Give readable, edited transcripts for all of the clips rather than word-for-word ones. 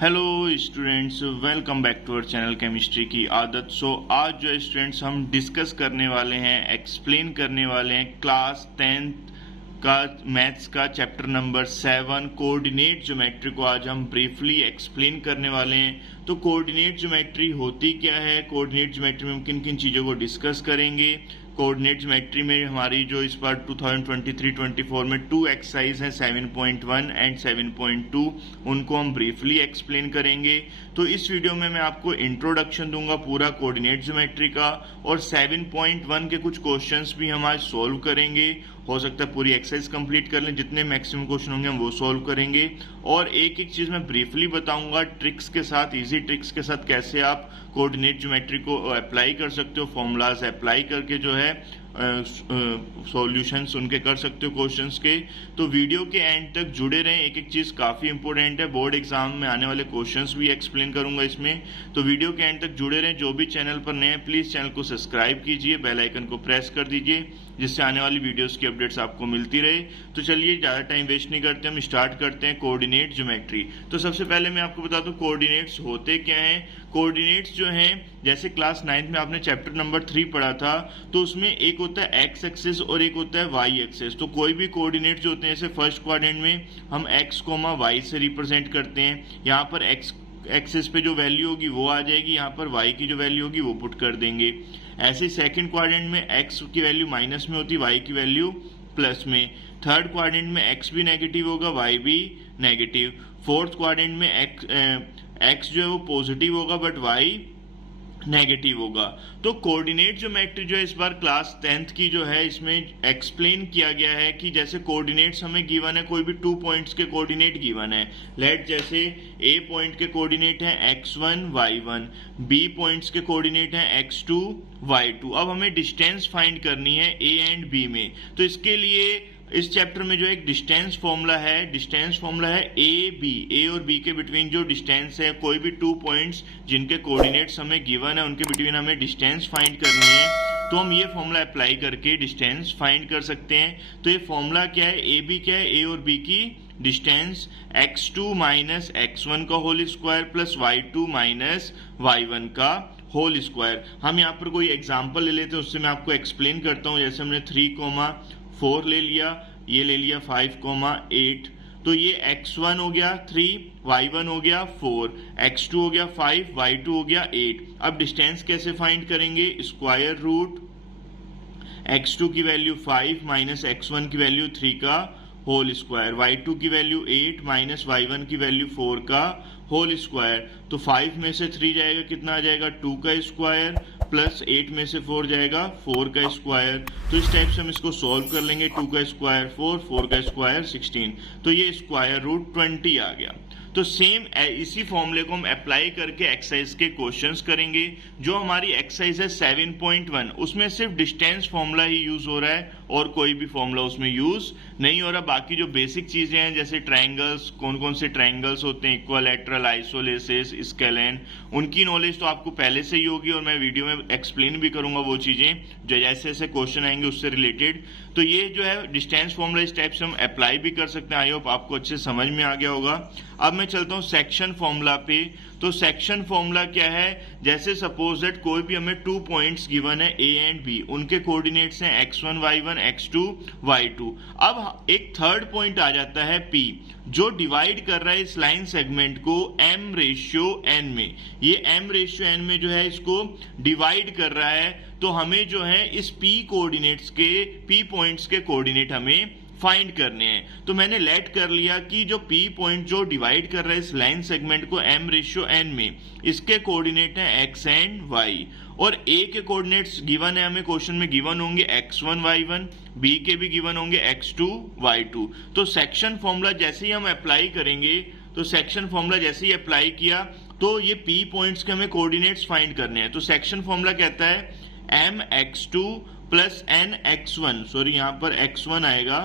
Hello students, welcome back to our channel chemistry की आदत। आज जो स्टूडेंट्स हम डिस्कस करने वाले हैं, एक्सप्लेन करने वाले हैं क्लास 10th का मैथ्स का चैप्टर नंबर 7 कोऑर्डिनेट ज्योमेट्री को आज हम ब्रीफली एक्सप्लेन करने वाले हैं। तो कोऑर्डिनेट ज्योमेट्री होती क्या है, कोऑर्डिनेट ज्योमेट्री में हम किन किन चीज़ों को डिस्कस करेंगे। कोऑर्डिनेट ज्योमेट्री में हमारी जो इस बार 2023-24 में 2 एक्सरसाइज हैं 7.1 एंड 7.2, उनको हम ब्रीफली एक्सप्लेन करेंगे। तो इस वीडियो में मैं आपको इंट्रोडक्शन दूंगा पूरा कोऑर्डिनेट ज्योमेट्री का, और 7.1 के कुछ क्वेश्चंस भी हम आज सोल्व करेंगे। हो सकता है पूरी एक्सरसाइज कंप्लीट कर लें, जितने मैक्सिमम क्वेश्चन होंगे हम वो सोल्व करेंगे। और एक एक चीज मैं ब्रीफली बताऊंगा ट्रिक्स के साथ, इजी ट्रिक्स के साथ, कैसे आप कोऑर्डिनेट ज्योमेट्री को अप्लाई कर सकते हो, फॉर्मूलाज अप्लाई करके जो है सॉल्यूशंस उनके कर सकते हो क्वेश्चंस के। तो वीडियो के एंड तक जुड़े रहें, एक एक चीज काफी इंपॉर्टेंट है, बोर्ड एग्जाम में आने वाले क्वेश्चंस भी एक्सप्लेन करूंगा इसमें। तो वीडियो के एंड तक जुड़े रहें। जो भी चैनल पर नए हैं प्लीज चैनल को सब्सक्राइब कीजिए, बेल आइकन को प्रेस कर दीजिए, जिससे आने वाली वीडियोस की अपडेट्स आपको मिलती रहे। तो चलिए ज्यादा टाइम वेस्ट नहीं करते, हम स्टार्ट करते हैं कोऑर्डिनेट ज्योमेट्री। तो सबसे पहले मैं आपको बता दूं कोऑर्डिनेट्स होते क्या हैं। कोऑर्डिनेट्स जो हैं, जैसे क्लास 9th में आपने चैप्टर नंबर 3 पढ़ा था, तो उसमें एक होता है एक्स एक्सिस और एक होता है वाई एक्सिस। तो कोई भी कोऑर्डिनेट जो होते हैं, जैसे फर्स्ट क्वाड्रेंट में हम एक्स कोमा वाई से रिप्रेजेंट करते हैं। यहाँ पर एक्स एक्सिस पे जो वैल्यू होगी वो आ जाएगी, यहाँ पर वाई की जो वैल्यू होगी वो पुट कर देंगे। ऐसे सेकंड क्वाड्रेंट में एक्स की वैल्यू माइनस में होती, वाई की वैल्यू प्लस में। थर्ड क्वाड्रेंट में एक्स भी नेगेटिव होगा, वाई भी नेगेटिव। फोर्थ क्वाड्रेंट में एक्स जो है वो पॉजिटिव होगा बट वाई नेगेटिव होगा। तो कोऑर्डिनेट ज्योमेट्री जो है इस बार क्लास 10th की जो है, इसमें एक्सप्लेन किया गया है कि जैसे कोऑर्डिनेट्स हमें गिवन है, कोई भी 2 पॉइंट्स के कोऑर्डिनेट गिवन है। लेट जैसे ए पॉइंट के कोऑर्डिनेट है x1 y1, बी पॉइंट्स के कोऑर्डिनेट है x2 y2। अब हमें डिस्टेंस फाइंड करनी है ए एंड बी में। तो इसके लिए इस चैप्टर में जो एक डिस्टेंस फॉर्मूला है, डिस्टेंस फॉर्मूला है ए और बी के बिटवीन जो डिस्टेंस है, कोई भी 2 पॉइंट्स जिनके कोऑर्डिनेट्स हमें गिवन है उनके बिटवीन हमें डिस्टेंस फाइंड करनी है। तो हम ये फॉर्मूला अप्लाई करके डिस्टेंस फाइंड कर सकते हैं। तो ये फॉर्मूला क्या है, ए बी क्या है, ए और बी की डिस्टेंस x2 माइनस x1 का whole square plus y2 minus y1 का होल स्क्वायर। हम यहाँ पर कोई एग्जाम्पल ले लेते हैं, उससे मैं आपको एक्सप्लेन करता हूँ। जैसे हमने 3,4 ले लिया, ये ले लिया 5,8। तो ये x1 हो गया 3, y1 हो गया 4, x2 हो गया 5, y2 हो गया 8। अब डिस्टेंस कैसे फाइंड करेंगे, स्क्वायर रूट x2 की वैल्यू 5 माइनस x1 की वैल्यू 3 का होल स्क्वायर, y2 की वैल्यू 8 माइनस y1 की वैल्यू 4 का होल स्क्वायर। तो 5 में से 3 जाएगा, कितना आ जाएगा 2 का स्क्वायर, प्लस 8 में से 4 जाएगा 4 का स्क्वायर। तो इस टाइप से हम इसको सॉल्व कर लेंगे। 2 का स्क्वायर 4, 4 का स्क्वायर 16। तो ये स्क्वायर रूट 20 आ गया। तो सेम इसी फॉर्मूले को हम अप्लाई करके एक्सरसाइज के क्वेश्चंस करेंगे। जो हमारी एक्सरसाइज है 7.1, उसमें सिर्फ डिस्टेंस फॉर्मूला ही यूज हो रहा है और कोई भी फॉर्मूला उसमें यूज नहीं हो रहा। बाकी जो बेसिक चीजें हैं, जैसे ट्रायंगल्स, कौन कौन से ट्रायंगल्स होते हैं, इक्विलैटरल, आइसोलेसिस, स्केलेन, उनकी नॉलेज तो आपको पहले से ही होगी और मैं वीडियो में एक्सप्लेन भी करूंगा वो चीजें जो जैसे जैसे क्वेश्चन आएंगे उससे रिलेटेड। तो ये जो है डिस्टेंस फॉर्मूला इस टाइप से हम अप्लाई भी कर सकते हैं। आई होप आपको अच्छे समझ में आ गया होगा। अब मैं चलता हूँ सेक्शन फॉर्मूला पे। तो सेक्शन फॉर्मूला क्या है, जैसे सपोज दैट कोई भी हमें 2 पॉइंट्स गिवन है ए एंड बी, उनके कोऑर्डिनेट्स हैं x1 y1, x2 y2। अब एक थर्ड पॉइंट आ जाता है P, जो डिवाइड कर रहा है इस लाइन सेगमेंट को m/n में। ये m/n में जो है इसको डिवाइड कर रहा है। तो हमें जो है इस P कोऑर्डिनेट्स के, P पॉइंट्स के कोऑर्डिनेट हमें फाइंड करने हैं। तो मैंने लेट कर लिया कि जो P पॉइंट जो डिवाइड कर रहा है इस लाइन सेगमेंट को m/n में, इसके कोऑर्डिनेट है x एंड y। और A के कोऑर्डिनेट्स गिवन है, हमें क्वेश्चन में गिवन होंगे x1 y1, B के भी गिवन होंगे x2 y2। तो सेक्शन फॉर्मूला जैसे ही हम अप्लाई करेंगे, तो सेक्शन फॉर्मूला जैसे ही अप्लाई किया तो ये P पॉइंट्स के हमें कोऑर्डिनेट्स फाइंड करने हैं। तो सेक्शन फॉर्मूला कहता है mx2 प्लस nx1, सॉरी यहाँ पर x1 आएगा,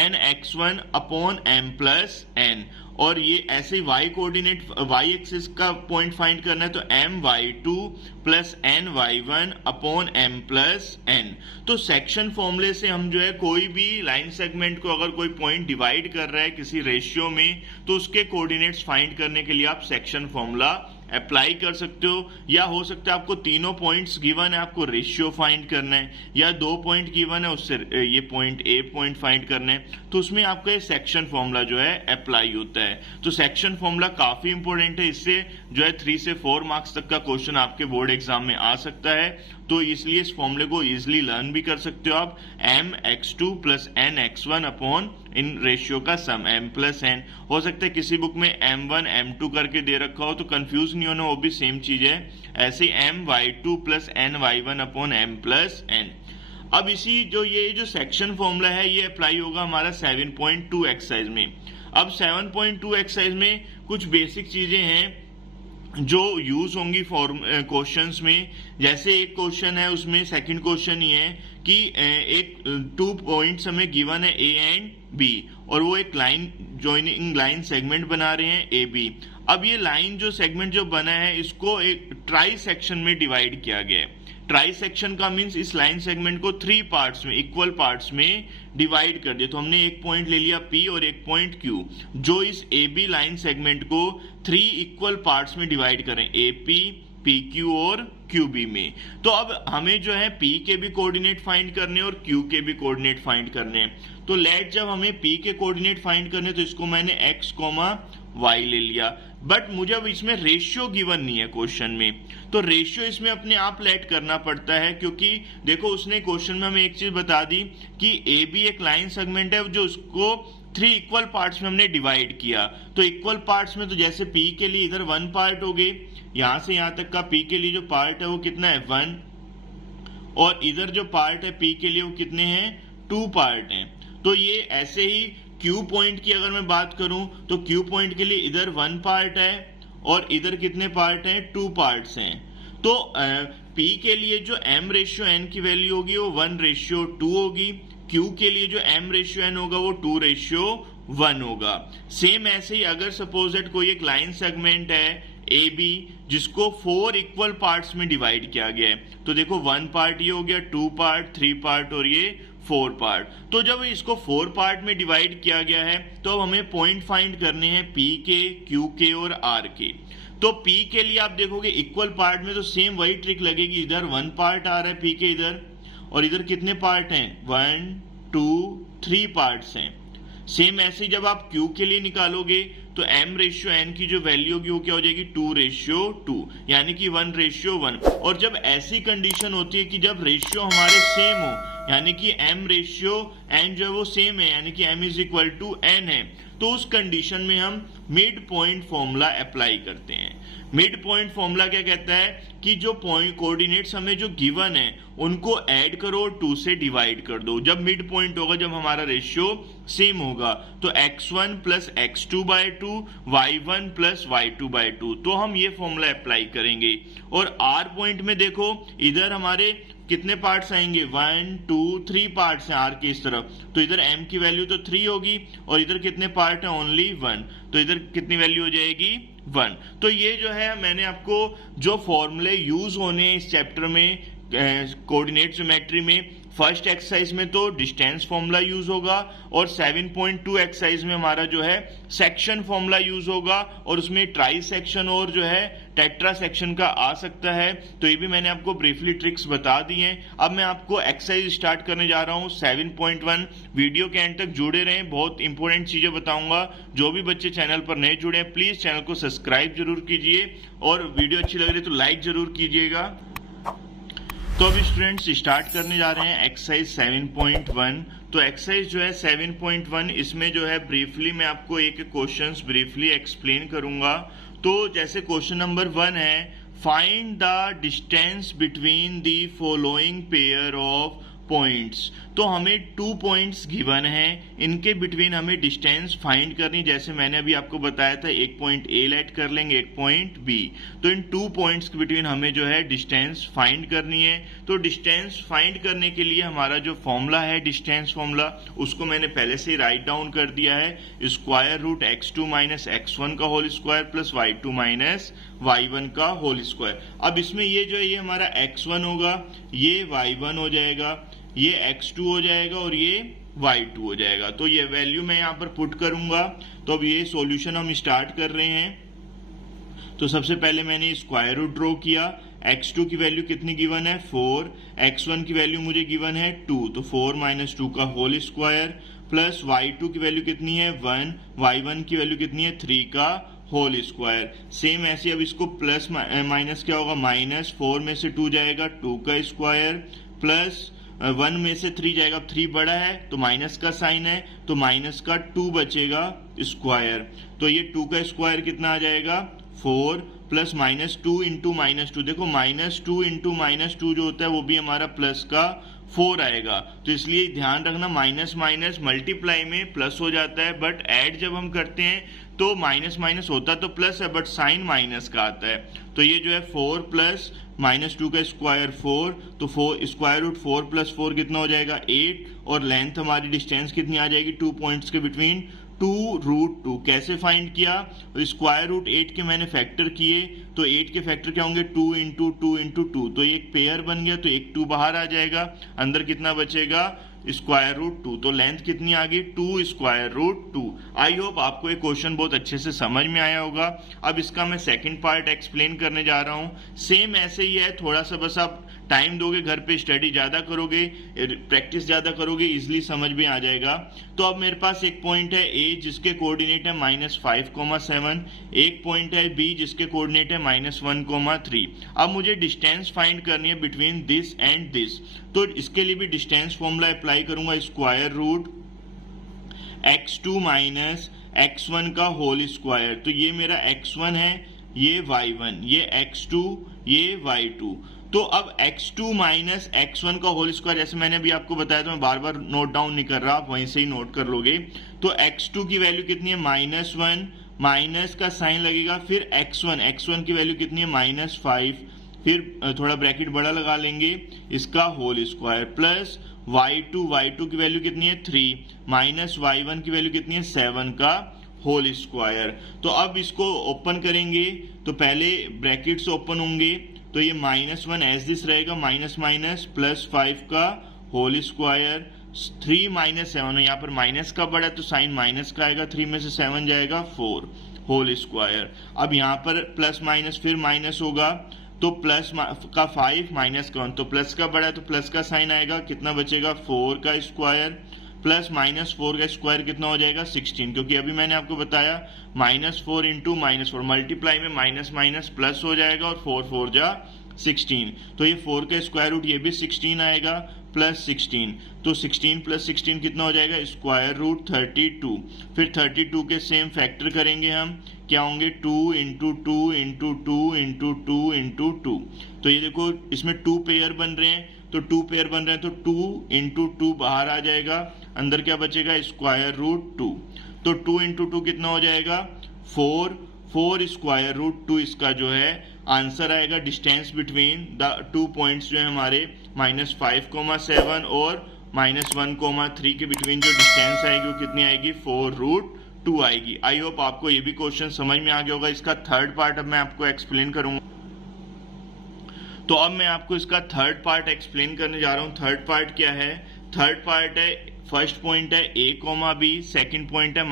nx1 upon m plus n। और ये ऐसे ही y कोऑर्डिनेट y एक्सिस का पॉइंट फाइंड करना है तो my2 plus ny1 upon m plus n। तो सेक्शन फॉर्मूले से हम जो है कोई भी लाइन सेगमेंट को अगर कोई पॉइंट डिवाइड कर रहा है किसी रेशियो में तो उसके कोऑर्डिनेट्स फाइंड करने के लिए आप सेक्शन फॉर्मूला अप्लाई कर सकते हो। या हो सकता है आपको तीनों पॉइंट्स गिवन है, आपको रेशियो फाइंड करना है, या 2 पॉइंट गिवन है उससे ये पॉइंट ए पॉइंट फाइंड करना है, तो उसमें आपका ये सेक्शन फॉर्मूला जो है अप्लाई होता है। तो सेक्शन फॉर्मूला काफी इंपॉर्टेंट है, इससे जो है 3 से 4 मार्क्स तक का क्वेश्चन आपके बोर्ड एग्जाम में आ सकता है। तो इसलिए इस फॉर्मूले को इजिली लर्न भी कर सकते हो आप। mx2 plus nx1 upon in ratio का सम m प्लस n। हो सकता है किसी बुक में m1 m2 करके दे रखा हो तो कंफ्यूज नहीं होना, वो भी सेम चीज है। ऐसे my2 plus ny1 upon m plus n। अब इसी जो सेक्शन फॉर्मूला है ये अप्लाई होगा हमारा 7.2 एक्सरसाइज में। अब 7.2 एक्सरसाइज में कुछ बेसिक चीजें हैं जो यूज होंगी क्वेश्चंस में। जैसे एक क्वेश्चन है उसमें सेकंड क्वेश्चन ये है कि एक 2 पॉइंट्स हमें गिवन है A एंड B और वो एक लाइन जॉइनिंग लाइन सेगमेंट बना रहे हैं AB। अब ये लाइन जो सेगमेंट जो बना है इसको एक ट्राई सेक्शन में डिवाइड किया गया है। ट्राई सेक्शन का मीन्स इस लाइन सेगमेंट को 3 पार्ट्स में इक्वल पार्ट्स में डिवाइड कर दिया। तो हमने एक पॉइंट ले लिया P और एक पॉइंट Q जो इस AB लाइन सेगमेंट को 3 इक्वल पार्ट्स में डिवाइड करें, AP, PQ और QB में। तो अब हमें जो है P के भी कोऑर्डिनेट फाइंड करने और Q के भी कोऑर्डिनेट फाइंड करने। तो लेट जब हमें P के कोऑर्डिनेट फाइंड करने तो इसको मैंने x, y ले लिया, बट मुझे अब इसमें रेशियो गिवन नहीं है क्वेश्चन में, तो रेशियो इसमें अपने आप लेट करना पड़ता है। क्योंकि देखो उसने क्वेश्चन में हमें एक चीज बता दी कि AB एक लाइन सेगमेंट है जो उसको 3 इक्वल पार्ट्स में हमने डिवाइड किया। तो इक्वल पार्ट्स में तो जैसे P के लिए इधर 1 पार्ट हो गए, यहां से यहां तक का P के लिए जो पार्ट है वो कितना है 1, और इधर जो पार्ट है P के लिए वो कितने हैं 2 पार्ट हैं। तो ये ऐसे ही Q पॉइंट की अगर मैं बात करूं तो Q पॉइंट के लिए इधर 1 पार्ट है और इधर कितने पार्ट हैं 2 पार्ट्स हैं। तो P के लिए जो m रेशियो n की वैल्यू होगी वो 1:2 होगी, Q के लिए जो m रेशियो n होगा वो 2:1 होगा। सेम ऐसे ही अगर सपोज दैट कोई एक लाइन सेगमेंट है AB जिसको 4 इक्वल पार्ट्स में डिवाइड किया गया है, तो देखो 1 पार्ट ये हो गया, 2 पार्ट, 3 पार्ट और ये 4 पार्ट। तो जब इसको 4 पार्ट में डिवाइड किया गया है तो अब हमें पॉइंट फाइंड करने हैं P के, Q के और R के। तो P के लिए आप देखोगे इक्वल पार्ट में तो सेम वही ट्रिक लगेगी, इधर 1 पार्ट आ रहा है P के इधर, और इधर कितने पार्ट हैं 1, 2, 3 पार्ट्स हैं। सेम ऐसे जब आप Q के लिए निकालोगे तो m रेशियो n की जो वैल्यू होगी वो क्या हो जाएगी 2:2, यानी कि 1:1। और जब ऐसी कंडीशन होती है कि जब रेशियो हमारे सेम हो, यानी कि m रेशियो n जो है वो सेम है, यानी कि m = n है, तो उस कंडीशन में हम मिड पॉइंट फॉर्मूला अप्लाई करते हैं। मिड पॉइंट फॉर्मूला क्या कहता है कि जो पॉइंट कोऑर्डिनेट्स हमें जो गिवन है उनको ऐड करो और 2 से डिवाइड कर दो। जब मिड पॉइंट होगा, जब हमारा रेशियो सेम होगा, तो x1 plus x2/2, y1 plus y2/2, तो हम ये फॉर्मूला अप्लाई करेंगे। और r पॉइंट में देखो इधर हमारे कितने पार्ट्स आएंगे 1, 2, 3 पार्ट्स हैं r के इस तरफ, तो इधर m की वैल्यू तो 3 होगी और इधर कितने पार्ट है ओनली 1, तो इधर कितनी वैल्यू हो जाएगी 1। तो ये जो है मैंने आपको जो फॉर्मूले यूज होने हैं इस चैप्टर में कोऑर्डिनेट ज्योमेट्री में, फर्स्ट एक्सरसाइज में तो डिस्टेंस फॉर्मूला यूज होगा और 7.2 एक्सरसाइज में हमारा जो है सेक्शन फॉर्मूला यूज होगा, और उसमें ट्राई सेक्शन और जो है टेट्रा सेक्शन का आ सकता है। तो ये भी मैंने आपको ब्रीफली ट्रिक्स बता दी हैं। अब मैं आपको एक्सरसाइज स्टार्ट करने जा रहा हूँ 7.1। वीडियो के एंड तक जुड़े रहें, बहुत इंपॉर्टेंट चीजें बताऊंगा। जो भी बच्चे चैनल पर नए जुड़े हैं प्लीज चैनल को सब्सक्राइब जरूर कीजिए, और वीडियो अच्छी लग रही है तो लाइक जरूर कीजिएगा। तो अभी स्टूडेंट्स स्टार्ट करने जा रहे हैं एक्सरसाइज 7.1। तो एक्सरसाइज जो है 7.1, इसमें जो है ब्रीफली मैं आपको एक क्वेश्चंस ब्रीफली एक्सप्लेन करूंगा। तो जैसे क्वेश्चन नंबर 1 है, find the distance between the following pair of points. तो हमें 2 पॉइंट्स गिवन है, इनके बिटवीन हमें डिस्टेंस फाइंड करनी। जैसे मैंने अभी आपको बताया था, एक पॉइंट ए लेट कर लेंगे, एक पॉइंट बी। तो इन 2 पॉइंट्स के बिटवीन हमें जो है डिस्टेंस फाइंड करनी है। तो डिस्टेंस फाइंड करने के लिए हमारा जो फॉर्मूला है, डिस्टेंस फॉर्मूला, उसको मैंने पहले से ही राइट डाउन कर दिया है। Square root x2 minus x1 का whole square plus y2 minus y1 का होल स्क्वायर। अब इसमें ये जो है, ये हमारा x1 होगा, ये y1 हो जाएगा, ये x2 हो जाएगा और ये y2 हो जाएगा। तो ये वैल्यू मैं यहाँ पर पुट करूंगा। तो अब ये सॉल्यूशन हम स्टार्ट कर रहे हैं। तो सबसे पहले मैंने स्क्वायर रूट ड्रॉ किया। x2 की वैल्यू कितनी गिवन है, 4। x1 की वैल्यू मुझे गिवन है 2, तो 4 माइनस 2 का होल स्क्वायर प्लस y2 की वैल्यू कितनी है 1, y1 की वैल्यू कितनी है 3 का होल स्क्वायर। सेम ऐसे अब इसको प्लस माइनस क्या होगा, माइनस 4 में से 2 जाएगा 2 का स्क्वायर प्लस 1 में से 3 जाएगा, 3 बड़ा है तो माइनस का साइन है, तो माइनस का 2 बचेगा स्क्वायर। तो ये 2 का स्क्वायर कितना आ जाएगा 4 प्लस माइनस 2 इंटू माइनस 2। देखो माइनस 2 इंटू माइनस 2 जो होता है वो भी हमारा प्लस का 4 आएगा। तो इसलिए ध्यान रखना, माइनस माइनस मल्टीप्लाई में प्लस हो जाता है, बट ऐड जब हम करते हैं तो माइनस माइनस होता तो प्लस है, बट साइन माइनस का आता है। तो ये जो है 4 प्लस माइनस 2 का स्क्वायर 4, तो 4 स्क्वायर रूट 4 प्लस 4 कितना हो जाएगा 8, और लेंथ हमारी डिस्टेंस कितनी आ जाएगी 2 पॉइंट्स के बिटवीन 2√2। कैसे फाइंड किया, स्क्वायर रूट 8 के मैंने फैक्टर किए, तो 8 के फैक्टर क्या होंगे 2 इंटू 2 इंटू 2, तो एक पेयर बन गया, तो एक 2 बाहर आ जाएगा, अंदर कितना बचेगा स्क्वायर रूट 2। तो लेंथ कितनी आ गई 2 स्क्वायर रूट 2। आई होप आपको ये क्वेश्चन बहुत अच्छे से समझ में आया होगा। अब इसका मैं सेकंड पार्ट एक्सप्लेन करने जा रहा हूँ। सेम ऐसे ही है, थोड़ा सा बस आप टाइम दोगे, घर पे स्टडी ज्यादा करोगे, प्रैक्टिस ज्यादा करोगे, इजिली समझ में आ जाएगा। तो अब मेरे पास एक पॉइंट है ए जिसके कोऑर्डिनेट है -5,7, एक पॉइंट है बी जिसके कोऑर्डिनेट है -1,3। अब मुझे डिस्टेंस फाइंड करनी है बिटवीन दिस एंड दिस। तो इसके लिए भी डिस्टेंस फॉर्मूला अप्लाई करूंगा, square root x2 minus x1 का होल स्क्वायर। तो ये मेरा x1 है, ये y1, ये x2, ये y2। तो अब x2 माइनस x1 का होल स्क्वायर, जैसे मैंने अभी आपको बताया, तो मैं बार बार नोट डाउन नहीं कर रहा, आप वहीं से ही नोट कर लोगे। तो x2 की वैल्यू कितनी है -1, माइनस का साइन लगेगा, फिर x1 की वैल्यू कितनी है -5, फिर थोड़ा ब्रैकेट बड़ा लगा लेंगे, इसका होल स्क्वायर प्लस y2 की वैल्यू कितनी है 3, माइनस y1 की वैल्यू कितनी है 7 का होल स्क्वायर। तो अब इसको ओपन करेंगे, तो पहले ब्रैकेट्स ओपन होंगे, तो ये -1 एज दिस रहेगा, माइनस माइनस प्लस 5 का होल स्क्वायर, 3 माइनस 7, यहाँ पर माइनस का बड़ा तो साइन माइनस का आएगा, 3 में से 7 जाएगा 4 होल स्क्वायर। अब यहाँ पर प्लस माइनस फिर माइनस होगा, तो प्लस का 5 माइनस का 1, तो प्लस का बड़ा तो प्लस का साइन आएगा, कितना बचेगा 4 का स्क्वायर प्लस -4 का स्क्वायर कितना हो जाएगा 16, क्योंकि अभी मैंने आपको बताया -4 इंटू -4 मल्टीप्लाई में माइनस माइनस प्लस हो जाएगा, और 4 4 जा 16, तो ये 4 का स्क्वायर रूट ये भी 16 आएगा प्लस 16, तो 16 प्लस 16 कितना हो जाएगा स्क्वायर रूट 32। फिर 32 के सेम फैक्टर करेंगे हम, क्या होंगे 2 इंटू 2 इंटू 2 इंटू 2 इंटू 2। तो ये देखो इसमें 2 पेयर बन रहे हैं, तो 2 पेयर बन रहे हैं, तो 2 इंटू 2 बाहर आ जाएगा, अंदर क्या बचेगा स्क्वायर रूट 2। तो 2 इंटू 2 कितना हो जाएगा 4 स्क्वायर रूट 2 इसका जो है आंसर आएगा। डिस्टेंस बिटवीन द 2 पॉइंट्स जो है हमारे -5,7 और -1,3 के बिटवीन जो डिस्टेंस आएगी वो कितनी आएगी 4√2 आएगी। आई होप आपको ये भी क्वेश्चन समझ में आ गया होगा। इसका थर्ड पार्ट अब मैं आपको एक्सप्लेन करूंगा। तो अब मैं आपको इसका थर्ड पार्ट एक्सप्लेन करने जा रहा हूँ। थर्ड पार्ट क्या है? थर्ड पार्ट है, फर्स्ट पॉइंट है a, b, सेकंड पॉइंट है -a,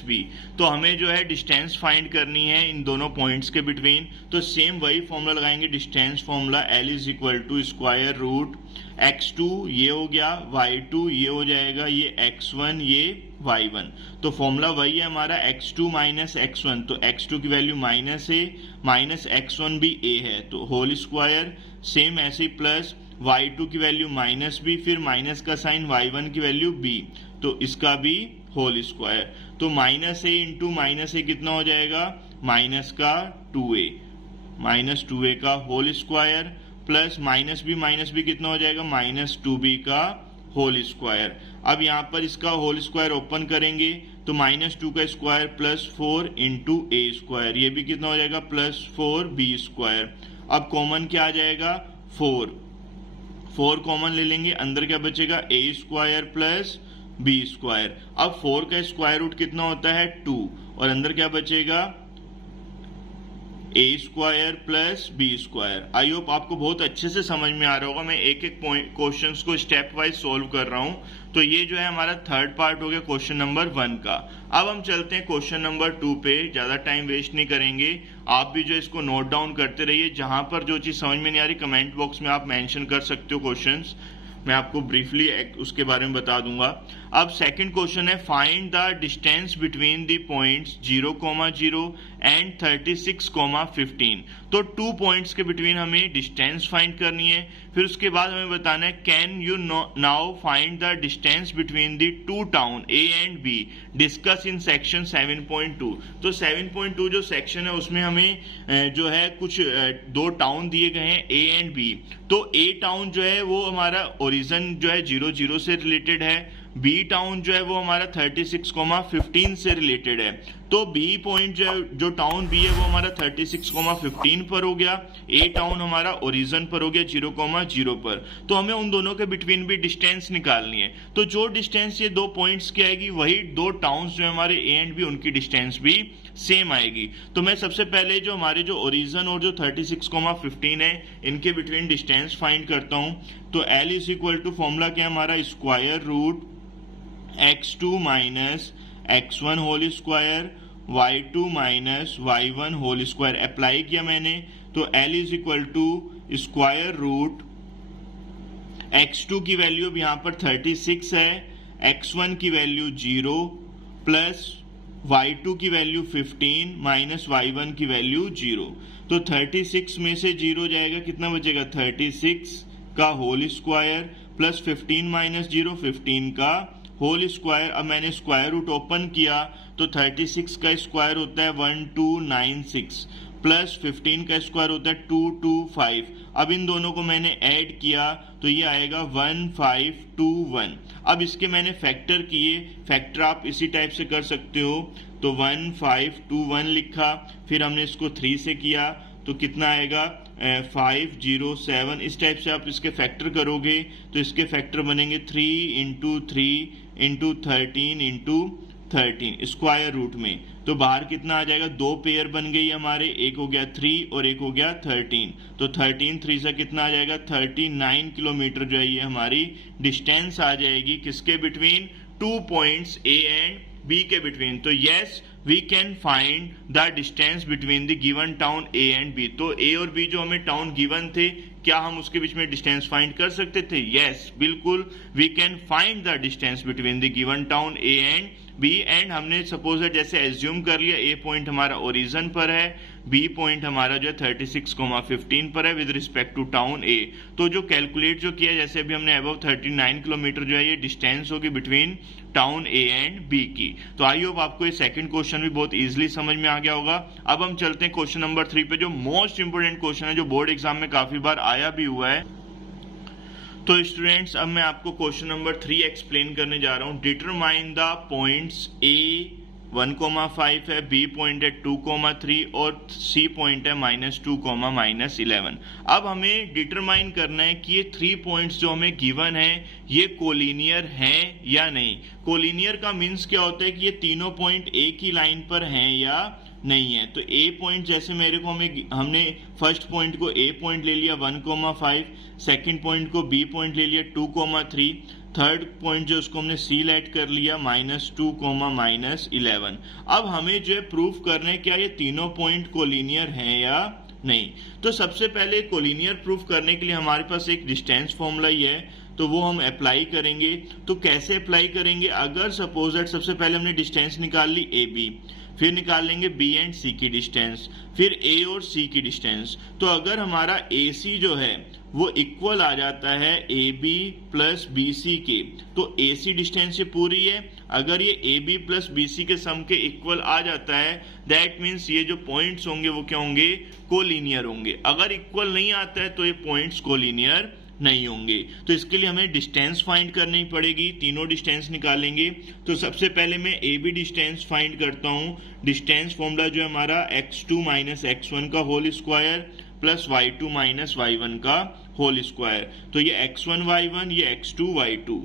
-b। तो हमें जो है डिस्टेंस फाइंड करनी है इन दोनों पॉइंट्स के बिटवीन। तो सेम वही फॉर्मूला लगाएंगे, distance formula L = square root x2 ये हो गया, y2 ये हो जाएगा, ये x1 ये y1। तो फॉर्मूला वही है हमारा x2 माइनस x1, तो x2 की वैल्यू माइनस x1 भी a है, तो होल स्क्वायर। सेम ऐसे ही प्लस y2 की वैल्यू -b, फिर माइनस का साइन y1 की वैल्यू b, तो इसका भी होल स्क्वायर। तो -a इंटू -a कितना हो जाएगा, माइनस का 2a, -2a का whole square plus minus B कितना हो जाएगा, -2b का होल स्क्वायर। अब यहाँ पर इसका होल स्क्वायर ओपन करेंगे तो -2 का स्क्वायर प्लस 4 इंटू ए स्क्वायर, ये भी कितना हो जाएगा, +4b स्क्वायर। अब कॉमन क्या आ जाएगा, 4 कॉमन ले लेंगे, अंदर क्या बचेगा, a square plus b square. अब 4 का स्क्वायर रूट कितना होता है, 2, और अंदर क्या बचेगा, a square plus b square. I hope आपको बहुत अच्छे से समझ में आ रहा होगा। मैं एक एक क्वेश्चंस को स्टेप वाइज सोल्व कर रहा हूं। तो ये जो है हमारा थर्ड पार्ट हो गया क्वेश्चन नंबर 1 का। अब हम चलते हैं क्वेश्चन नंबर 2 पे, ज्यादा टाइम वेस्ट नहीं करेंगे। आप भी जो इसको नोट डाउन करते रहिए, जहां पर जो चीज समझ में नहीं आ रही कमेंट बॉक्स में आप मेंशन कर सकते हो क्वेश्चंस, मैं आपको ब्रीफली उसके बारे में बता दूंगा। अब सेकंड क्वेश्चन है, find the distance between the points 0,0 and 36,15। तो 2 पॉइंट्स के बिटवीन हमें डिस्टेंस फाइंड करनी है। फिर उसके बाद हमें बताना है, can you now find the distance between the 2 town A and B, discuss in section 7.2। तो 7.2 जो सेक्शन है उसमें हमें जो है कुछ 2 टाउन दिए गए हैं ए एंड बी। तो ए टाउन जो है वो हमारा ओरिजिन जो है 0,0 से रिलेटेड है, बी टाउन जो है वो हमारा 36,15 से रिलेटेड है। तो बी पॉइंट जो टाउन बी है वो हमारा 36,15 पर हो गया, ए टाउन हमारा ओरिजिन पर हो गया 0,0 पर। तो हमें उन दोनों के बिटवीन भी डिस्टेंस निकालनी है। तो जो डिस्टेंस ये 2 पॉइंट्स की आएगी वही 2 टाउन्स जो हमारे ए एंड बी उनकी डिस्टेंस भी सेम आएगी। तो मैं सबसे पहले जो हमारे जो ओरिजिन और जो 36,15 है इनके बिटवीन डिस्टेंस फाइंड करता हूं। तो L is equal to formula क्या हमारा, square root x2 minus x1 whole square, y2 minus y1 whole square. Apply किया मैंने, तो L is equal to square root x2 की वैल्यू यहाँ पर 36 है, x1 की वैल्यू 0 प्लस y2 की वैल्यू 15 माइनस y1 की वैल्यू 0। तो 36 में से 0 जाएगा, कितना बचेगा, 36 का होल स्क्वायर प्लस 15 माइनस 0, 15 का होल स्क्वायर। अब मैंने स्क्वायर रूट ओपन किया तो 36 का स्क्वायर होता है 1296 प्लस 15 का स्क्वायर होता है 225। अब इन दोनों को मैंने ऐड किया तो ये आएगा 1521। अब इसके मैंने फैक्टर किए, फैक्टर आप इसी टाइप से कर सकते हो। तो 1521 लिखा, फिर हमने इसको 3 से किया तो कितना आएगा 507। इस टाइप से आप इसके फैक्टर करोगे तो इसके फैक्टर बनेंगे 3 into 3 into 13 into 13 square root में। तो बाहर कितना आ जाएगा, 2 पेयर बन गई हमारे, एक हो गया 3 और एक हो गया 13। तो 13 3 से कितना आ जाएगा, 39 किलोमीटर जो है ये हमारी डिस्टेंस आ जाएगी किसके between, 2 points A and B के बिटवीन। तो yes we can find the distance between the given town A and B. तो ए और बी जो हमें टाउन गिवन थे, क्या हम उसके बीच में डिस्टेंस फाइंड कर सकते थे, यस बिल्कुल, we can find the distance between the given town A and B. And हमने सपोज जैसे एज्यूम कर लिया, ए पॉइंट हमारा ओरिजिन पर है, बी पॉइंट हमारा जो है 36,15 पर है विद रिस्पेक्ट टू टाउन ए। तो जो कैलकुलेट जो किया, जैसे अभी हमने अबव 39 किलोमीटर जो है ये डिस्टेंस होगी between town A and B की। तो आई होप आपको ये सेकंड क्वेश्चन भी बहुत इजीली समझ में आ गया होगा। अब हम चलते हैं क्वेश्चन नंबर 3 पे, जो मोस्ट इंपोर्टेंट क्वेश्चन है, जो बोर्ड एग्जाम में काफी बार आया भी हुआ है। तो स्टूडेंट्स अब मैं आपको क्वेश्चन नंबर 3 एक्सप्लेन करने जा रहा हूं। डिटरमाइन द पॉइंट्स ए 1,5 है, बी पॉइंट है 2,3 और सी पॉइंट है -2, -11। अब हमें डिटरमाइन करना है कि ये 3 पॉइंट्स जो हमें गिवन है ये कोलिनियर हैं या नहीं। कोलिनियर का मीन्स क्या होता है कि ये तीनों पॉइंट एक ही लाइन पर हैं या नहीं है। तो ए पॉइंट जैसे मेरे को हमने फर्स्ट पॉइंट को ए पॉइंट ले लिया 1,5, सेकंड पॉइंट को बी पॉइंट ले लिया 2,3, थर्ड पॉइंट जो उसको हमने सी लेट कर लिया -2, -11। अब हमें जो है प्रूफ करना है क्या ये तीनों पॉइंट कोलिनियर हैं या नहीं। तो सबसे पहले कोलिनियर प्रूफ करने के लिए हमारे पास एक डिस्टेंस फॉर्मूला ही है, तो वो हम अप्लाई करेंगे। तो कैसे अप्लाई करेंगे, अगर सपोज दैट सबसे पहले हमने डिस्टेंस निकाल ली ए बी, फिर निकाल लेंगे बी एंड सी की डिस्टेंस, फिर ए और सी की डिस्टेंस। तो अगर हमारा ए सी जो है वो इक्वल आ जाता है A B plus B C के। तो ए सी डिस्टेंस ये पूरी है, अगर ये A B plus B C के सम के इक्वल आ जाता है दैट मीन्स ये जो पॉइंट्स होंगे वो क्या होंगे, कोलिनियर होंगे। अगर इक्वल नहीं आता है तो ये पॉइंट्स कोलिनियर नहीं होंगे। तो इसके लिए हमें डिस्टेंस फाइंड करनी पड़ेगी, तीनों डिस्टेंस निकालेंगे। तो सबसे पहले मैं ए बी डिस्टेंस फाइंड करता हूँ। डिस्टेंस फॉर्मूला जो है हमारा x2 माइनस x1 का whole square plus y2 minus y1 का होल स्क्वायर। तो ये x1 y1, ये x2 y2,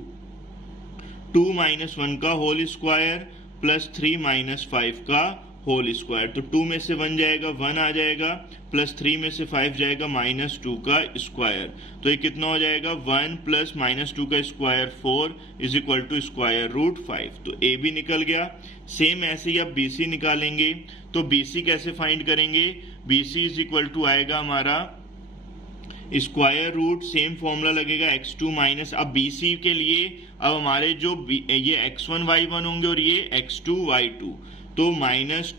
2 माइनस 1 का होल स्क्वायर प्लस 3 माइनस 5 का होल स्क्वायर। तो 2 में से 1 जाएगा 1 आ जाएगा, प्लस 3 में से 5 जाएगा माइनस 2 का स्क्वायर। तो ये कितना हो जाएगा 1 प्लस माइनस 2 का square 4 is equal to square root 5। तो ए बी निकल गया। सेम ऐसे ही अब बी सी निकालेंगे। तो बी सी कैसे फाइंड करेंगे, B C is equal to आएगा हमारा स्क्वायर रूट, सेम फॉर्मूला लगेगा x2 माइनस, अब BC के लिए अब हमारे जो ये x1 y1 होंगे और ये x2 y2, तो माइनस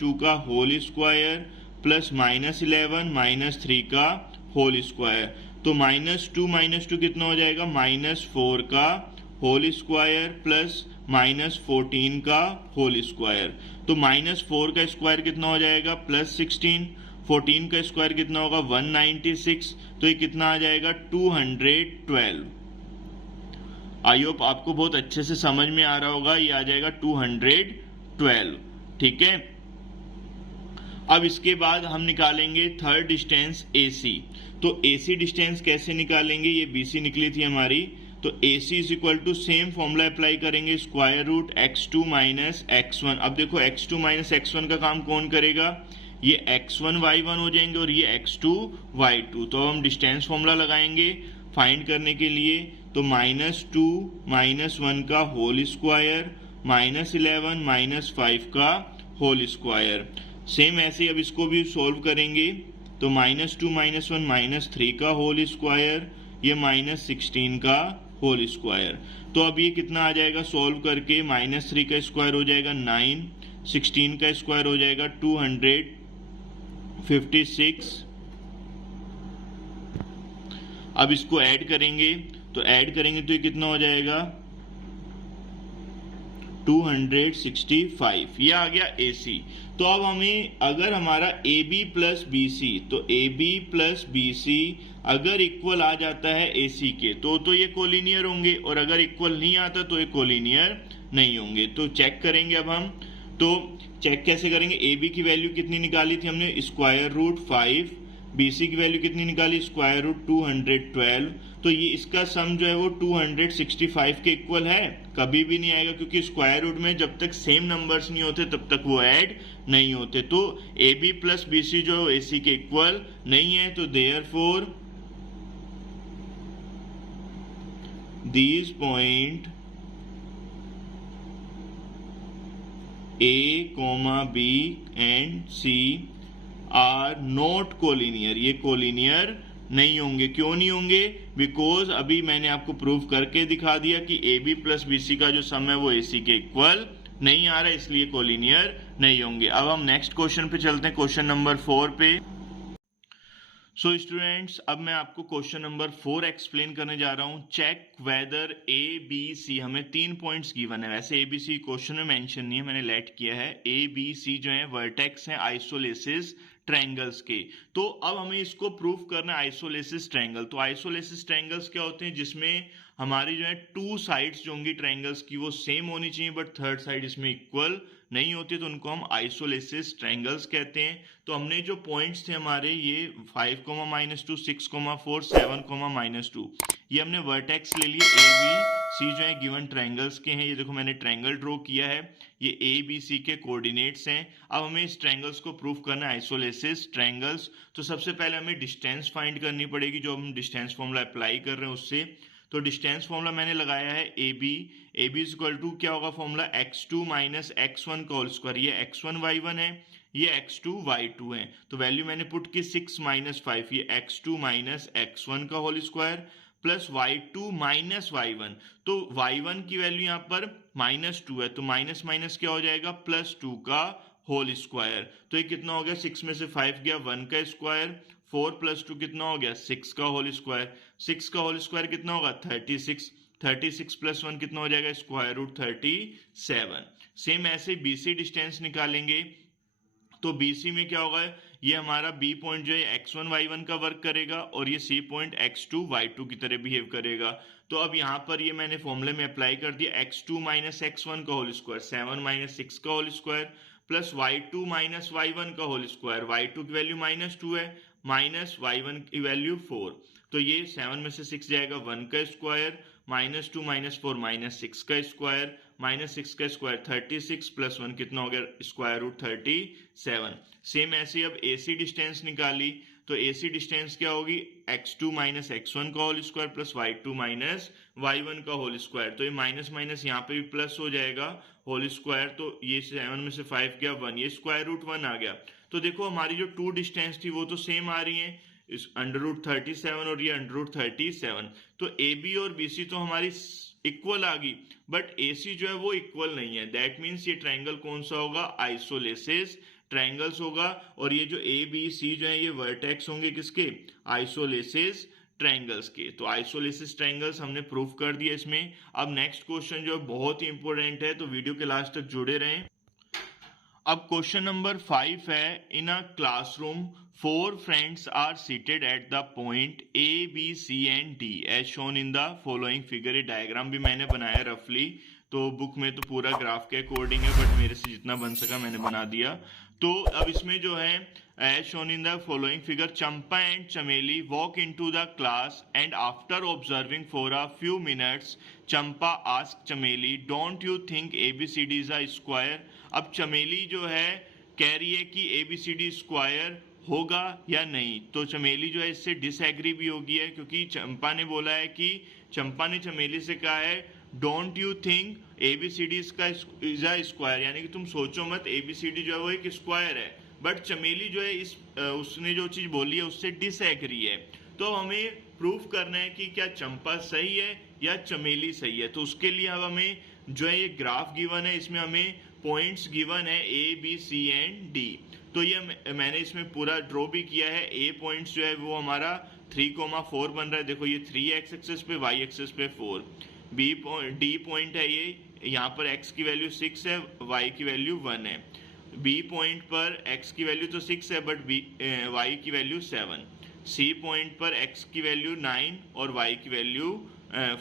टू का होल स्क्वायर प्लस -11 -3 का होल स्क्वायर। तो माइनस टू कितना हो जाएगा, -4 का होल स्क्वायर प्लस -14 का होल स्क्वायर। तो -4 का स्क्वायर कितना हो जाएगा +16, 14 का स्क्वायर कितना होगा 196, तो ये कितना आ जाएगा 212। आई होप आपको बहुत अच्छे से समझ में आ रहा होगा, ये आ जाएगा 212। ठीक है। अब इसके बाद हम निकालेंगे थर्ड डिस्टेंस AC। तो AC डिस्टेंस कैसे निकालेंगे, ये BC निकली थी हमारी। तो AC is equal to same formula apply करेंगे, square root x2 minus x1। अब देखो x2 माइनस x1 का काम कौन करेगा, ये x1 y1 हो जाएंगे और ये x2 y2। तो हम डिस्टेंस फॉर्मूला लगाएंगे फाइंड करने के लिए। तो -2 -1 का होल स्क्वायर -11 -5 का होल स्क्वायर। सेम ऐसे ही अब इसको भी सोल्व करेंगे। तो -2 -1 -3 का होल स्क्वायर, ये -16 का होल स्क्वायर। तो अब ये कितना आ जाएगा सोल्व करके, -3 का स्क्वायर हो जाएगा 9, 16 का स्क्वायर हो जाएगा 256। अब इसको ऐड करेंगे, तो ऐड करेंगे तो ये कितना हो जाएगा 265। ये आ गया AC। तो अब हमें अगर हमारा AB प्लस BC, तो AB प्लस BC अगर इक्वल आ जाता है AC के तो ये कोलिनियर होंगे, और अगर इक्वल नहीं आता तो ये कोलिनियर नहीं होंगे। तो चेक करेंगे अब हम। तो चेक कैसे करेंगे, AB की वैल्यू कितनी निकाली थी हमने, स्क्वायर रूट 5, BC की वैल्यू कितनी निकाली, स्क्वायर रूट 212। तो ये इसका सम जो है वो 265 के इक्वल है, कभी भी नहीं आएगा, क्योंकि स्क्वायर रूट में जब तक सेम नंबर्स नहीं होते तब तक वो ऐड नहीं होते। तो AB प्लस BC जो AC के इक्वल नहीं है, तो therefore these point A, B and C are not collinear, ये कोलिनियर नहीं होंगे। क्यों नहीं होंगे, बिकॉज अभी मैंने आपको प्रूव करके दिखा दिया कि AB प्लस BC का जो सम है वो AC के इक्वल नहीं आ रहा, इसलिए कोलिनियर नहीं होंगे। अब हम नेक्स्ट क्वेश्चन पे चलते हैं, क्वेश्चन नंबर 4 पे। सो स्टूडेंट्स, अब मैं आपको क्वेश्चन नंबर 4 एक्सप्लेन करने जा रहा हूं। चेक वेदर ABC, हमें 3 पॉइंट्स गिवन है, वैसे ABC क्वेश्चन में मेंशन नहीं है, मैंने लेट किया है। ABC जो है वर्टेक्स हैं आइसोलेसिस ट्रायंगल्स के। तो अब हमें इसको प्रूव करना है आइसोलेसिस ट्रायंगल। तो आइसोलेसिस ट्रायंगल्स क्या होते हैं, जिसमें हमारी जो है 2 साइड्स जो होंगी ट्रायंगल्स की वो सेम होनी चाहिए, बट थर्ड साइड इसमें इक्वल नहीं होती, तो उनको हम आइसोलेसिस ट्रायंगल्स कहते हैं। तो हमने जो पॉइंट्स थे हमारे ये 5, -2, 6, 4, 7, -2, ये हमने वर्टेक्स ले लिए। ABC जो है गिवन ट्रायंगल्स के हैं, ये देखो मैंने ट्रायंगल ड्रॉ किया है, ये ABC के कोऑर्डिनेट्स हैं। अब हमें इस ट्रायंगल्स को प्रूव करना है आइसोलेसिस ट्रायंगल्स। तो सबसे पहले हमें डिस्टेंस फाइंड करनी पड़ेगी, जो हम डिस्टेंस फॉर्मूला अप्लाई कर रहे हैं उससे। तो डिस्टेंस फॉर्मूला मैंने लगाया है AB इज इक्वल टू क्या होगा फॉर्मूला, x2 माइनस x1 का होल स्क्वायर। ये x1 y1 है, ये x2 y2 है। तो वैल्यू मैंने पुट की 6 - 5, ये x2 माइनस x1 का whole square plus y2 minus y1। तो y1 की वैल्यू यहाँ पर -2 है, तो माइनस माइनस क्या हो जाएगा +2 का होल स्क्वायर। तो ये कितना हो गया, 6 में से 5 गया, 1 का स्क्वायर, 4 + 2 कितना हो गया, 6 का होल स्क्वायर। 6 का होल स्क्वायर कितना होगा, 36। 36 + 1 कितना हो जाएगा, √37। सेम ऐसे BC डिस्टेंस निकालेंगे। तो BC में क्या होगा, ये हमारा B पॉइंट जो है x1 y1 का वर्क करेगा और ये C पॉइंट x2 y2 की तरह बिहेव करेगा। तो अब यहाँ पर ये मैंने फॉर्मूले में अप्लाई कर दिया, x2 - x1 का होल स्क्वायर 7 - 6 का whole square plus y2 - y1 का होल स्क्वायर। y2 की वैल्यू -2 है, माइनस y1 की वैल्यू 4। तो ये 7 में से 6 जाएगा, 1 का स्क्वायर, -2 - 4 -6 का स्क्वायर, -6 का स्क्वायर 36 + 1 कितना हो गया, √37। सेम ऐसे अब AC डिस्टेंस निकाली। तो AC डिस्टेंस क्या होगी, x2 - x1 का whole square plus y2 - y1 का होल स्क्वायर। तो ये माइनस माइनस यहाँ पे भी प्लस हो जाएगा, होल स्क्वायर। तो ये 7 में से 5 गया, 1, ये √1 आ गया। तो देखो हमारी जो 2 डिस्टेंस थी वो तो सेम आ रही है, इस √37 और ये √37। तो AB और BC तो हमारी इक्वल आ गई, बट AC जो है वो इक्वल नहीं है। दैट मीन्स ये ट्रायंगल कौन सा होगा, आइसोलेसिस ट्रायंगल्स होगा। और ये जो ABC जो है ये वर्टेक्स होंगे किसके, आइसोलेसिस ट्रायंगल्स के। तो आइसोलेसिस ट्रायंगल्स हमने प्रूफ कर दिया इसमें। अब नेक्स्ट क्वेश्चन जो बहुत ही इंपॉर्टेंट है, तो वीडियो के लास्ट तक जुड़े रहें। अब क्वेश्चन नंबर 5 है, in a classroom 4 friends are seated at the point A, B, C and D as shown in the following figure. ये डायग्राम भी मैंने बनाया रफली, तो बुक में तो पूरा ग्राफ के अकॉर्डिंग है, बट मेरे से जितना बन सका मैंने बना दिया। तो अब इसमें जो है as shown in the following figure, Champa and Chameli walk into the class and after observing for a few minutes Champa ask Chameli, don't you think ABCD is a square. अब चमेली जो है कह रही है कि ABCD स्क्वायर होगा या नहीं। तो चमेली जो है इससे डिसएग्री भी होगी है, क्योंकि चंपा ने बोला है कि चंपा ने चमेली से कहा है डोंट यू थिंक ABCD का इज अ स्क्वायर, यानी कि तुम सोचो मत ABCD जो है वो एक स्क्वायर है। बट चमेली जो है उसने जो चीज बोली है उससे डिसएग्री है। तो हमें प्रूफ करना है कि क्या चंपा सही है या चमेली सही है। तो उसके लिए अब हमें जो है ये ग्राफ गिवन है, इसमें हमें पॉइंट्स गिवन है A, B, C and D। तो ये मैंने इसमें पूरा ड्रॉ भी किया है। A पॉइंट्स जो है वो हमारा 3,4 बन रहा है, देखो ये 3 x एक्सेस पे, y एक्सेस पे 4। D पॉइंट है ये, यहाँ पर x की वैल्यू 6 है, y की वैल्यू 1 है। B पॉइंट पर x की वैल्यू तो 6 है, बट y की वैल्यू 7। C पॉइंट पर x की वैल्यू 9 और y की वैल्यू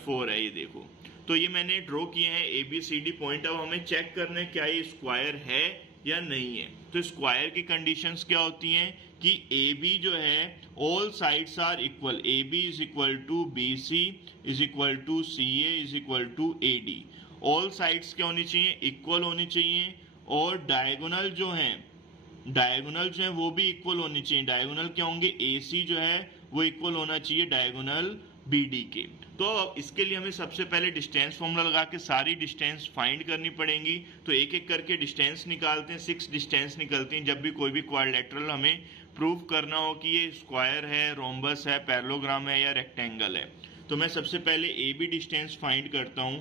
4 है, ये देखो। तो ये मैंने ड्रॉ किए हैं ABCD पॉइंट। अब हमें चेक करना है क्या ये स्क्वायर है या नहीं है। तो स्क्वायर की कंडीशंस क्या होती हैं कि AB जो है all sides are equal, AB is equal to BC is equal to CA is equal to AD। All sides क्या होनी चाहिए, इक्वल होनी चाहिए। और डायगोनल जो है वो भी इक्वल होनी चाहिए। डायगोनल क्या होंगे, AC जो है वो इक्वल होना चाहिए डायगोनल BD के। तो इसके लिए हमें सबसे पहले डिस्टेंस फॉर्मूला लगा के सारी डिस्टेंस फाइंड करनी पड़ेंगी। तो एक एक करके डिस्टेंस निकालते हैं, 6 डिस्टेंस निकलती हैं जब भी कोई भी क्वाड्रिलेटरल हमें प्रूव करना हो कि ये स्क्वायर है, रोम्बस है, पैरेललोग्राम है या रेक्टेंगल है। तो मैं सबसे पहले AB डिस्टेंस फाइंड करता हूँ।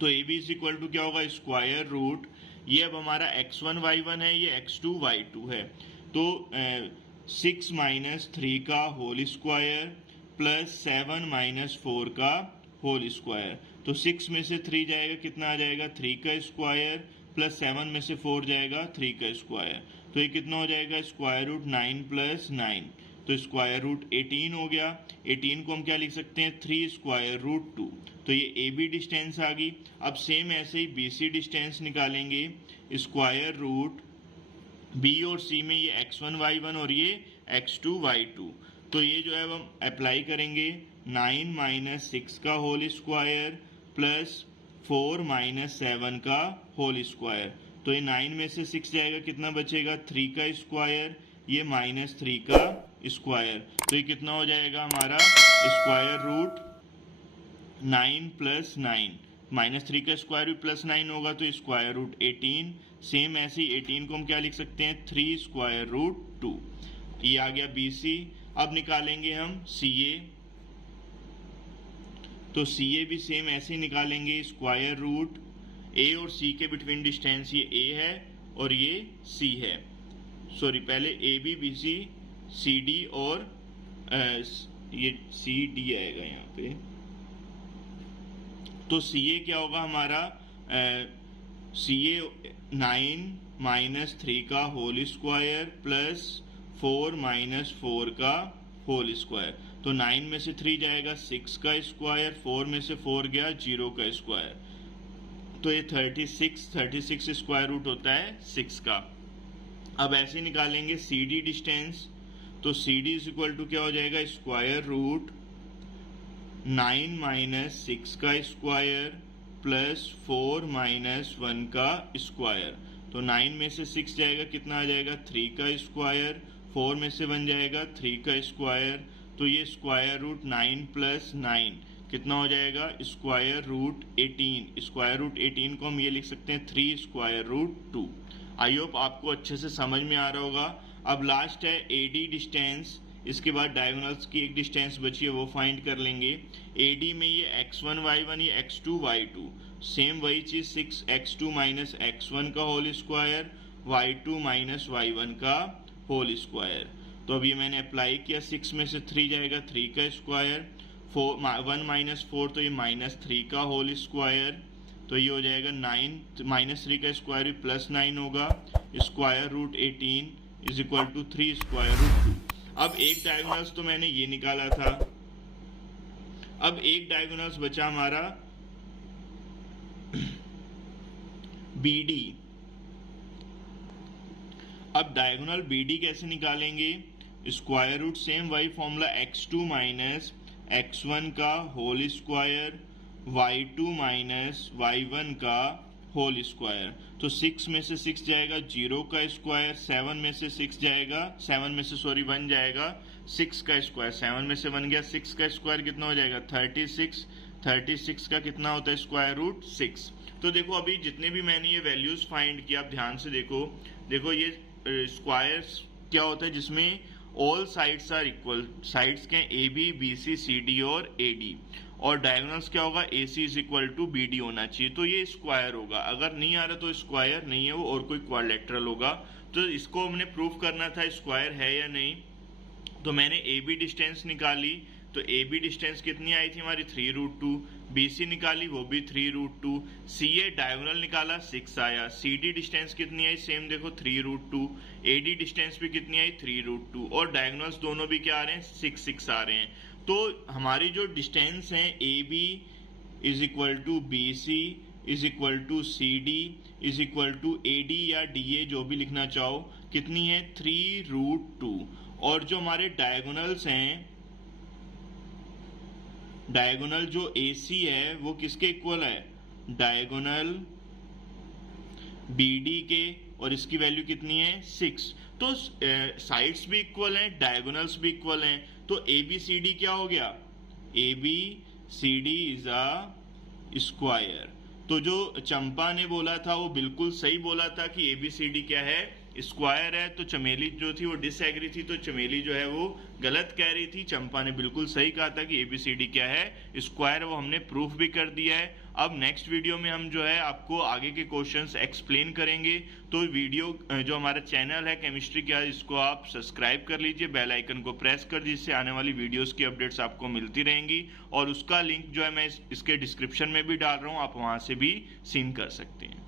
तो AB इज इक्वल टू क्या होगा, स्क्वायर रूट, ये अब हमारा x1 y1 है, ये x2 y2 है। तो 6 - 3 का होल स्क्वायर प्लस 7 - 4 का होल स्क्वायर। तो 6 में से 3 जाएगा, कितना आ जाएगा, 3 का स्क्वायर प्लस 7 में से 4 जाएगा, 3 का स्क्वायर। तो ये कितना हो जाएगा, स्क्वायर रूट 9 + 9, तो स्क्वायर रूट 18 हो गया। 18 को हम क्या लिख सकते हैं, 3 स्क्वायर रूट 2। तो ये AB डिस्टेंस आ गई। अब सेम ऐसे ही BC डिस्टेंस निकालेंगे, स्क्वायर रूट B और C में ये x1 y1 और ये x2 y2। तो ये जो है हम अप्लाई करेंगे, 9 - 6 का होल स्क्वायर प्लस 4 - 7 का होल स्क्वायर। तो ये 9 में से 6 जाएगा, कितना बचेगा, 3 का स्क्वायर, ये -3 का स्क्वायर। तो ये कितना हो जाएगा हमारा, स्क्वायर रूट 9 + 9, -3 का स्क्वायर भी +9 होगा, तो स्क्वायर रूट 18। सेम ऐसे ही 18 को हम क्या लिख सकते हैं, 3 स्क्वायर रूट 2। ये आ गया BC। अब निकालेंगे हम CA। तो CA भी सेम ऐसे ही निकालेंगे, स्क्वायर रूट A और C के बिटवीन डिस्टेंस ये A है और ये C है, सॉरी पहले AB BC CD और ये CD आएगा यहाँ पे, तो CA क्या होगा हमारा, CA 9 माइनस 3 का होल स्क्वायर प्लस 4 माइनस 4 का होल स्क्वायर, तो 9 में से 3 जाएगा 6 का स्क्वायर, 4 में से 4 गया 0 का स्क्वायर, तो ये 36 स्क्वायर रूट होता है 6 का। अब ऐसे निकालेंगे CD डिस्टेंस, तो CD इज इक्वल टू क्या हो जाएगा, स्क्वायर रूट 9 माइनस 6 का स्क्वायर प्लस 4 माइनस 1 का स्क्वायर, तो 9 में से 6 जाएगा कितना आ जाएगा 3 का स्क्वायर, 4 में से 1 जाएगा 3 का स्क्वायर, तो ये स्क्वायर रूट 9 प्लस 9 कितना हो जाएगा स्क्वायर रूट 18। स्क्वायर रूट 18 को हम ये लिख सकते हैं 3 स्क्वायर रूट 2। आई होप आपको अच्छे से समझ में आ रहा होगा। अब लास्ट है AD डिस्टेंस, इसके बाद डायगोनल्स की एक डिस्टेंस बची है वो फाइंड कर लेंगे। AD में ये x1 y1 ये x2 y2, सेम वही चीज 6x2 माइनस x1 का whole square y2 minus y1 का होल स्क्वायर, तो अब ये मैंने अप्लाई किया, 6 में से 3 जाएगा 3 का स्क्वायर, 1 माइनस 4 तो ये माइनस 3 का होल स्क्वायर, तो ये हो जाएगा 9 माइनस 3 का स्क्वायर भी प्लस 9 होगा, square root 18 is equal to 3 square root 2। अब एक डायगोनल्स तो मैंने ये निकाला था, अब एक डायगोनल्स बचा हमारा BD। अब डायगोनल BD कैसे निकालेंगे, स्क्वायर रूट सेम वही फॉर्मूला x2 माइनस x1 का whole square y2 minus y1 का होल स्क्वायर, तो 6 में से 6 जाएगा 0 का स्क्वायर, 7 में से 1 जाएगा 6 का स्क्वायर, 7 में से 1 गया 6 का स्क्वायर कितना हो जाएगा 36 का कितना होता है स्क्वायर रूट 6। तो देखो अभी जितने भी मैंने ये वैल्यूज फाइंड किया, आप ध्यान से देखो ये स्क्वायर्स क्या होता है जिसमें all sides are equal, sides के AB BC CD और AD, और डायगोनल्स क्या होगा AC is equal to BD होना चाहिए, तो ये स्क्वायर होगा। अगर नहीं आ रहा तो स्क्वायर नहीं है वो और कोई क्वाड्रिलेटरल होगा, तो इसको हमने प्रूफ करना था स्क्वायर है या नहीं। तो मैंने AB डिस्टेंस निकाली, तो AB डिस्टेंस कितनी आई थी हमारी 3√2, BC निकाली वो भी 3√2, CA डायगोनल निकाला 6 आया, CD डिस्टेंस कितनी आई सेम देखो 3√2, AD डिस्टेंस भी कितनी आई 3√2, और डायगोनल्स दोनों भी क्या आ रहे हैं 6 आ रहे हैं। तो हमारी जो डिस्टेंस है AB is equal to BC is equal to CD is equal to AD या DA जो भी लिखना चाहो, कितनी है 3√2, और जो हमारे डायगोनल्स हैं, डायगोनल जो AC है वो किसके इक्वल है, डायगोनल BD के, और इसकी वैल्यू कितनी है 6, तो साइड्स भी इक्वल हैं डायगोनल्स भी इक्वल हैं, तो ABCD क्या हो गया, ABCD इज अ स्क्वायर। तो जो चंपा ने बोला था वो बिल्कुल सही बोला था कि ABCD क्या है स्क्वायर है, तो चमेली जो थी वो डिसएग्री थी, तो चमेली जो है वो गलत कह रही थी, चंपा ने बिल्कुल सही कहा था कि ABCD क्या है स्क्वायर, वो हमने प्रूफ भी कर दिया है। अब नेक्स्ट वीडियो में हम जो है आपको आगे के क्वेश्चंस एक्सप्लेन करेंगे, तो वीडियो जो हमारा चैनल है केमिस्ट्री का इसको आप सब्सक्राइब कर लीजिए, बेल आइकन को प्रेस कर दीजिए, जिससे आने वाली वीडियोस की अपडेट्स आपको मिलती रहेंगी, और उसका लिंक जो है मैं इसके डिस्क्रिप्शन में भी डाल रहा हूँ, आप वहां से भी सीन कर सकते हैं।